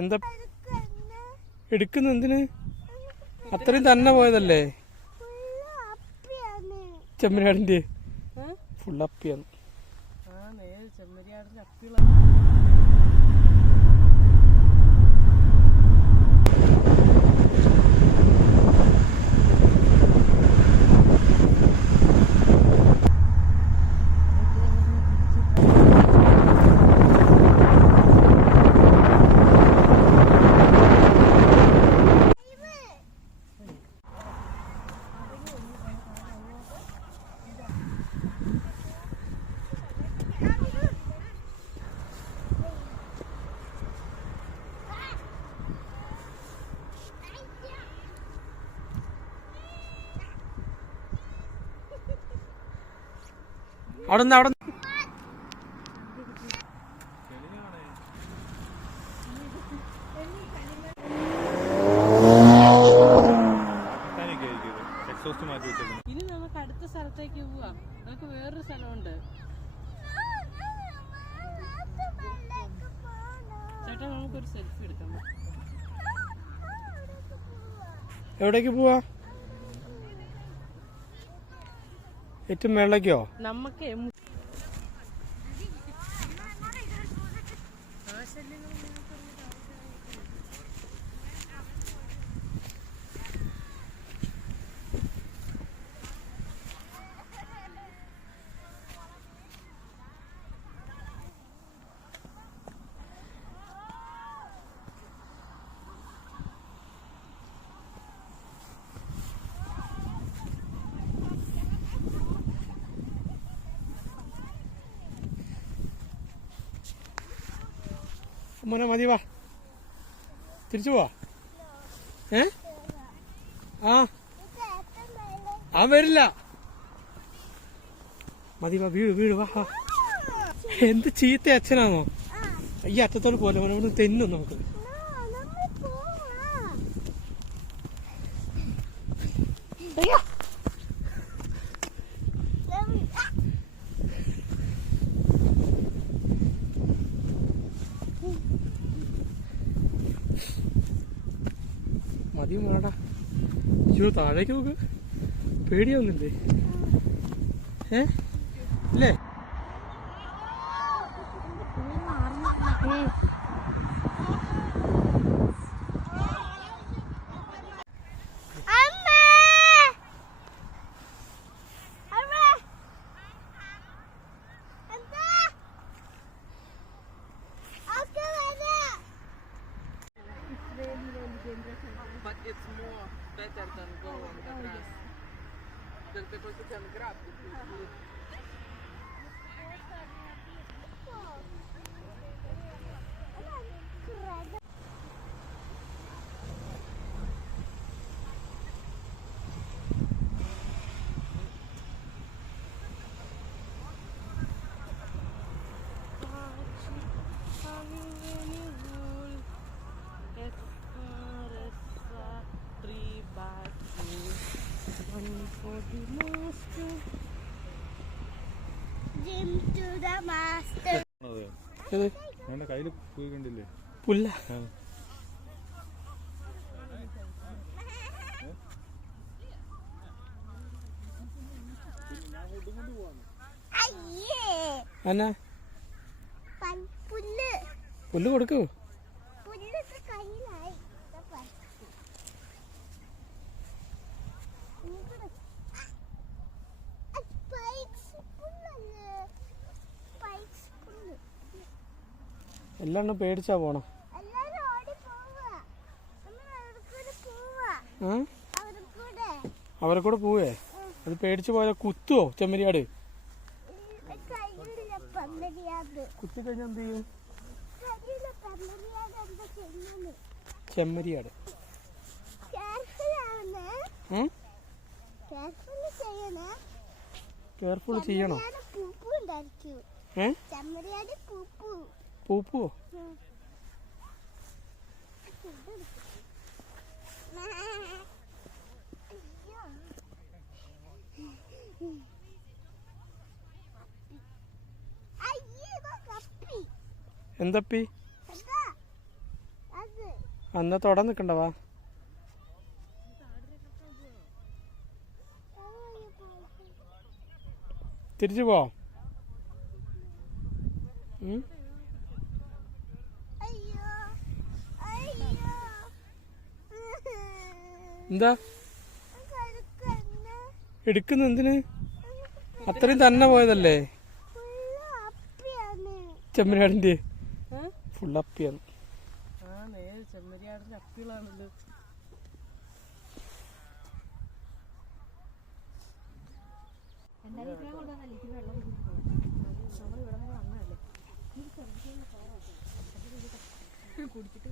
എന്താ എടുക്കുന്ന? എന്തിന്? അത്രയും തന്നെ പോയതല്ലേ ചെമ്മരിയാടിന്റെ? ഫുൾ അപ്പിയാണ്. ചെമ്മരിയാടിന്റെ അപ്പിയുള്ള അവിടെ ഇനി നമുക്ക് അടുത്ത സ്ഥലത്തേക്ക് പോവാം. നമുക്ക് വേറൊരു സ്ഥലമുണ്ട്. ചേട്ടാ നമുക്കൊരു സെൽഫി എടുക്കാം. എവിടേക്ക് പോവാ? ഏറ്റവും മേളേക്കോ? നമുക്ക് മോനെ മതി, വാ തിരിച്ചു പോവാ. ആ വരില്ല, മതി വാ. വീട് വാ. എന്ത് ചീത്ത അച്ഛനാണോ? ഈ അറ്റത്തോട് പോലെ മോനെ തെന്നും നമുക്ക്. മതി മോടാ. അയ്യോ താഴേക്ക് നോക്ക്, പേടിയൊന്നുമില്ലേ? ഇല്ലേ? But it's more better than go on the grass. Because you can grab it. കയ്യില് പോയി കണ്ടില്ലേ? പുല്ല. എന്നാ പുല്ല് കൊടുക്കൂ. എല്ലാം പേടിച്ചാ പോണം. അവരെ കൂടെ പോവേ? അത് പേടിച്ചു പോയാ കുത്തുവോ ചെമ്മരിയാട്? കുത്തി കഴിഞ്ഞാ എന്ത് ചെയ്യും? ചെമ്മരിയാട് കെയർഫുൾ ചെയ്യണോ? പൂപ്പോ? എന്തപ്പി? അന്നാ തൊടാൻ നിക്കണ്ടവാ. തിരിച്ചു പോ. എന്താ എടുക്കുന്ന? എന്തിന്? അത്രയും തന്നെ പോയതല്ലേ ചെമ്മരിയാടിന്റെ? ഫുൾ അപ്പിയാണ്. ചെമ്മരിയാടിന്റെ അപ്പികളാണല്ലോ. കുടിച്ചിട്ട്